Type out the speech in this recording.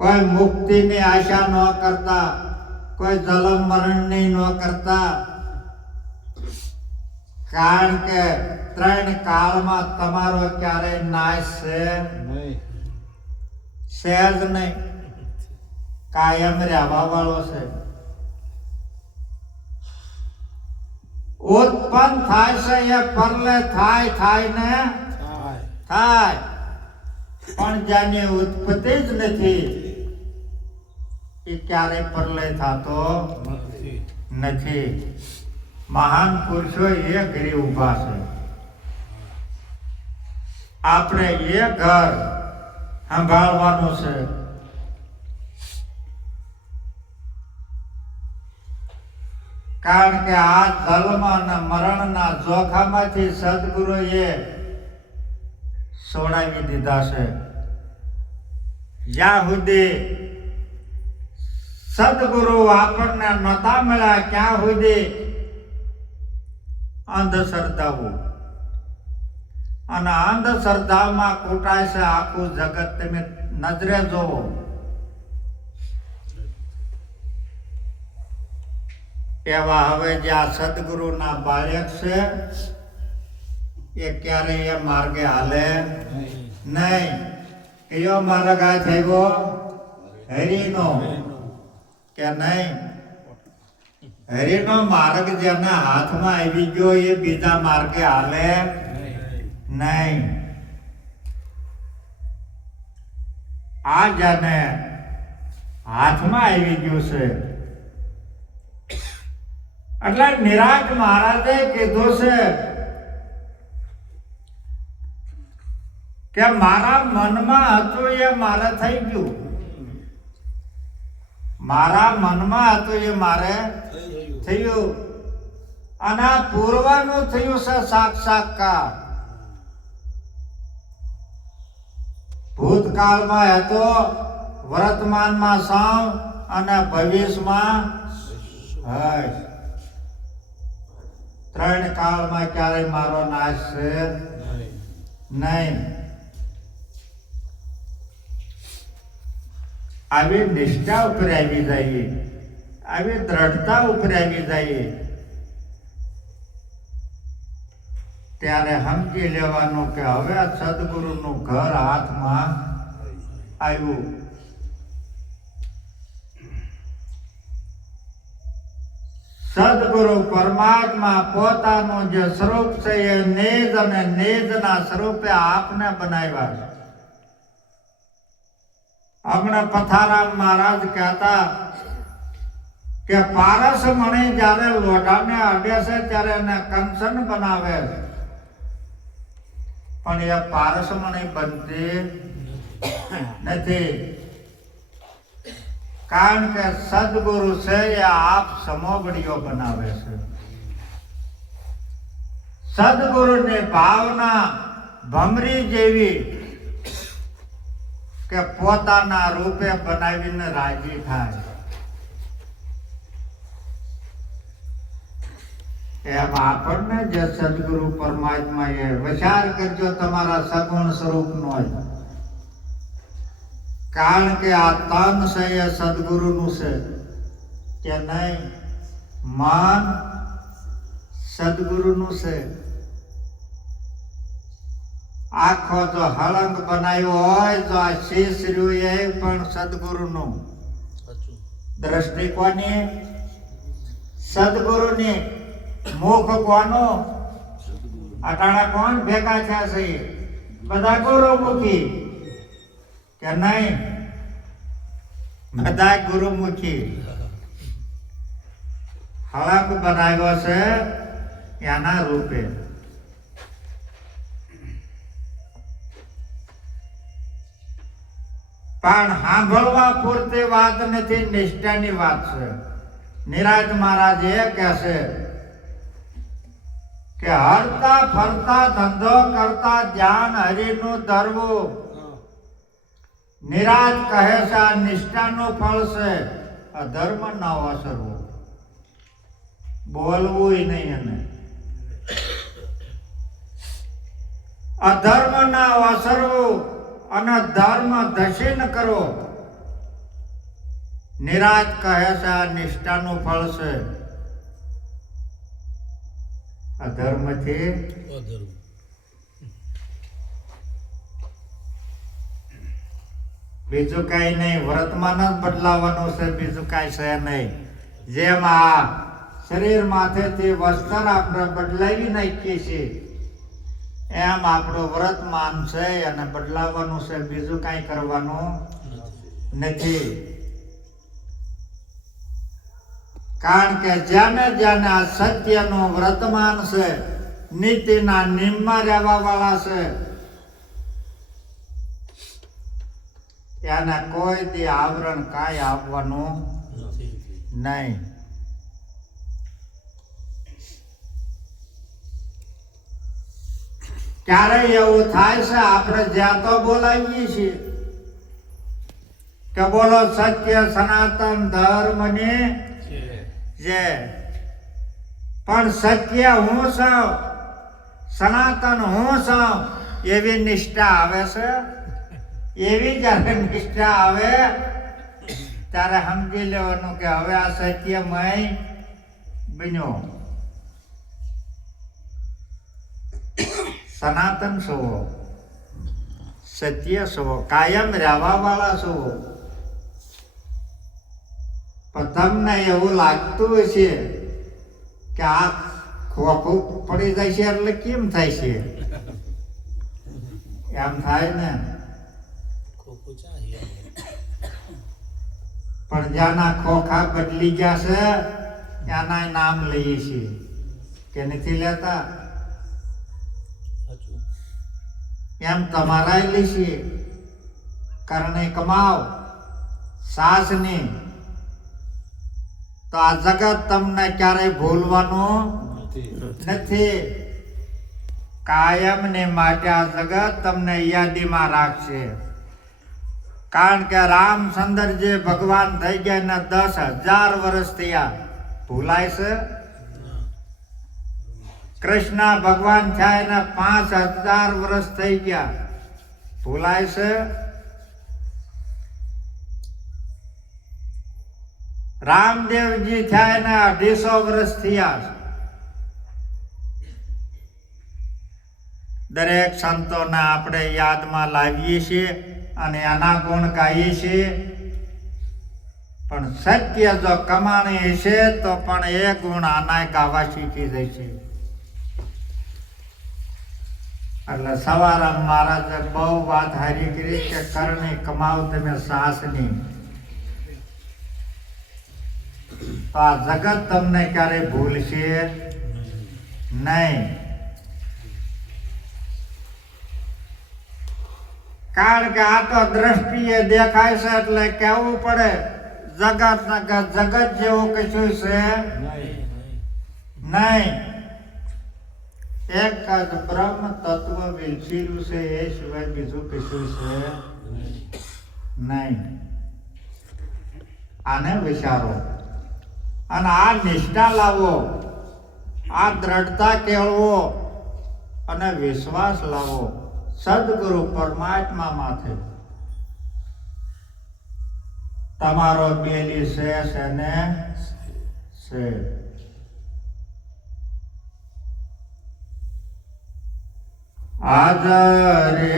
કોઈ મુક્તિની આશા ન કરતા, કોઈ જન્મ મરણની ન કરતા, કારણ કે ત્રણ કાળમાં તમારો ક્યારેય નાશ છે જ નહીં, કાયમ રહેવા વાળો છે. ઉત્પન્ન થાય છે એ પરલે થાય ને થાય, પણ જેની ઉત્પત્તિ જ નથી એ ક્યારેય પરલે થતો નથી. મહાન પુરુષો એ ઘરે ઊભા છે. આપણે એ ઘર સંભાળવાનું છે. કારણ કે આ જન્મ અને મરણના જોખામાંથી સદગુરુએ છોડાવી દીધા છે. જ્યાં સુધી સદગુરુ આપણને નતા મળ્યા ત્યાં સુધી અંધશ્રદ્ધાઓ, અને અંધશ્રદ્ધામાં કૂટાય છે આખું જગત. તમે નજરે જોવો. એવા હવે જે આ સદગુરુના બાળક છે એ ક્યારેય એ માર્ગે હાલે નહીં. કયો માર્ગ આ થયો? હરિનો કે નહીં? હરિનો માર્ગ જેના હાથમાં આવી ગયો એ બીજા માર્ગે હાલે નહીં. આ જેને હાથમાં આવી ગયું છે, એટલે નિરાજ મહારાજે કીધું છે કે મારા મનમાં હતું એ મારે થઈ ગયું. મારા મનમાં હતું એ મારે થયું, અને આ પૂર્વનું થયું છે સાક્ષાત્કાર. ભૂતકાળમાં હતો, વર્તમાનમાં સૌ અને ભવિષ્યમાં હશ. ત્રણ કાળમાં ક્યારેય મારો નાશ છે નહીં. આવી નિષ્ઠા ઉપર આવી જઈએ, આવી દ્રઢતા ઉપર આવી જઈએ, ત્યારે સમજી લેવાનું કે હવે આ સદગુરુનું ઘર હાથમાં આવ્યું. સદગુરુ પરમાત્મા પોતાનું જે સ્વરૂપ છે એ નિજ અને નિજના સ્વરૂપે આપને બનાવ્યા છે. હમણાં પથારામ મહારાજ કહેતા કે પારસ મણી જયારે લોઢાને અડે છે ત્યારે એને કંચન બનાવે છે, પણ એ પારસ મણી બનતી નથી. કારણ કે સદગુરુ છે એ આપ સમોગડીઓ બનાવે છે. સદગુરુની ભાવના ભમરી જેવી કે પોતાના રૂપે બનાવીને રાજી થાય. એમ આપણને જે સદગુરુ પરમાત્મા એ વિચાર કરજો તમારા સગુણ સ્વરૂપનો જ. કારણ કે આ તન છે એ સદગુરુનું છે કે નહીં? મન સદગુરુનું છે. આખો જો હળંગ બનાવ્યો હોય તો આ શીશ રહ્યું એ પણ સદગુરુનું. દ્રષ્ટિ કોની? સદગુરુની. મુખ કોનું? અટાણા કોણ ભેગા થયા છે? બધા ગુરુમુખી કે નહીં? બધા ગુરુમુખી. હળંગ બનાવ્યો છે એના રૂપે. પણ સાંભળવા પૂરતી વાત નથી, નિષ્ઠાની વાત છે. નિરાજ મહારાજ એ કહેશે કે હરતા ફરતા ધંધો કરતા ધ્યાન હરિનું ધરવું. નિરાજ કહે છે આ નિષ્ઠાનું ફળ છે. અધર્મ ના ઓસરવું, બોલવું નહીં, એને અધર્મ ના ઓસરવું અને ધર્મ દશીન કરો. નિરાત કહે છે આ નિષ્ઠાનું ફળ છે. અધર્મથી અધર્મ. બીજું કઈ નહીં, વર્તમાન જ બદલાવાનું છે, બીજું કઈ છે નહીં. જેમ આ શરીર માથેથી વસ્ત્ર આપણે બદલાવી નાખીએ છીએ એમ આપણું વર્તમાન છે અને બદલાવાનું છે, બીજું કઈ કરવાનું નથી. કારણ કે જ્યાંને જ્યાંને આ સત્યનું વર્તમાન છે, નીતિના નિયમમાં રહેવા વાળા છે, એને કોઈ દી આવરણ કાંઈ આવવાનું નહીં. ક્યારેય એવું થાય છે આપણે જ્યાં તો બોલાવીએ છીએ કે બોલો સત્ય સનાતન ધર્મની જય. પણ સત્ય હું છું, સનાતન હું છું એવી નિષ્ઠા આવે છે. એવી જ્યારે નિષ્ઠા આવે ત્યારે સમજી લેવાનું કે હવે આ સત્યમય બન્યો. સનાતન છો, સત્ય છો, કાયમ રહેવા વાળા છો. પણ તમને એવું લાગતું હશે કે આ ખોખું પડી જાય છે એટલે કેમ થાય છે? એમ થાય ને. પણ જ્યાંના ખોખા બદલી ગયા છે ત્યાંના નામ લઈએ છીએ કે નથી લેતા? એમ તમારા લઈશી કરણે કમાવ સાસની, તો આ જગત તમને ક્યારેય ભૂલવાનું નથી. કાયમ ને માટે આ જગત તમને યાદીમાં રાખશે. કારણ કે રામચંદ્ર જે ભગવાન થઈ ગયા ને 10,000 વર્ષ થયા, ભૂલાય છે? કૃષ્ણ ભગવાન થયા એને 5,000 વર્ષ થઈ ગયા, ભૂલાય છે? રામદેવજી થયા એને 250 વર્ષ થયા. દરેક સંતોને આપણે યાદમાં લાવીએ છીએ અને એના ગુણ ગાઈએ છીએ. પણ સત્ય જો કમાણી હશે તો પણ એ ગુણ આના ગાવા શીખી જશે. એટલે સવારે મહારાજે બહુ વાત હારી કરી કે કરણી કમાવ તમે સાસની, તો આ જગત તમને ક્યારે ભૂલશે નહીં. કારણ કે આ તો દ્રષ્ટિએ દેખાય છે એટલે કહેવું પડે જગત જગત જેવું કશું છે નહીં. એક જ બ્રહ્મ તત્વ વિલસીરું છે, એ સિવાય બીજું કશું છે નહીં. આને વિચારો અને આ નિષ્ઠા લાવો, આ દ્રઢતા કેળવો અને વિશ્વાસ લાવો સદગુરુ પરમાત્મા માથે. તમારો બેલી છે ને છે. આજ રે